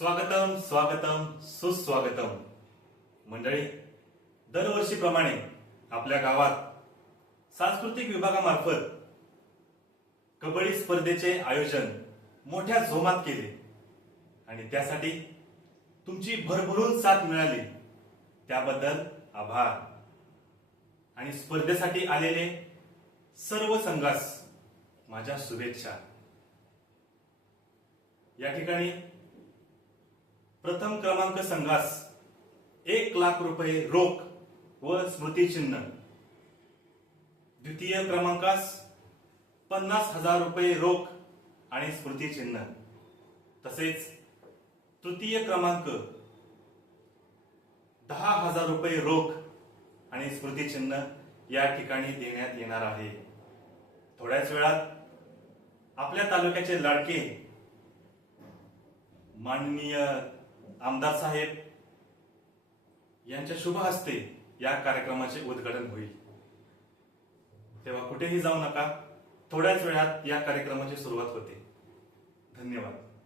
स्वागतम स्वागतम सुस्वागतम. मंडळी, दरवर्षीप्रमाणे आपल्या गावात सांस्कृतिक विभागामार्फत कबड्डी स्पर्धेचे आयोजन मोठ्या जोमात केले आणि त्यासाठी तुमची भरभरून साथ मिळाली त्याबद्दल आभार. आणि स्पर्धेसाठी आलेले सर्व संघास माझ्या शुभेच्छा. या ठिकाणी प्रथम क्रमांक संघास 1,00,000 रुपये रोख व स्मृतिचिन्ह, द्वितीय क्रमांकास 50,000 रुपये रोख आणि स्मृतिचिन्ह, तसेच तृतीय क्रमांक 10,000 रुपये रोख आणि स्मृतिचिन्ह या ठिकाणी देण्यात येणार आहे. थोड्याच वेळात आपल्या तालुक्याचे लाडके माननीय आमदार साहेब यांच्या शुभ हस्ते या कार्यक्रमाचे उद्घाटन होईल. तेव्हा कुठेही जाऊ नका, थोड्याच वेळात या कार्यक्रमाची सुरुवात होते. धन्यवाद.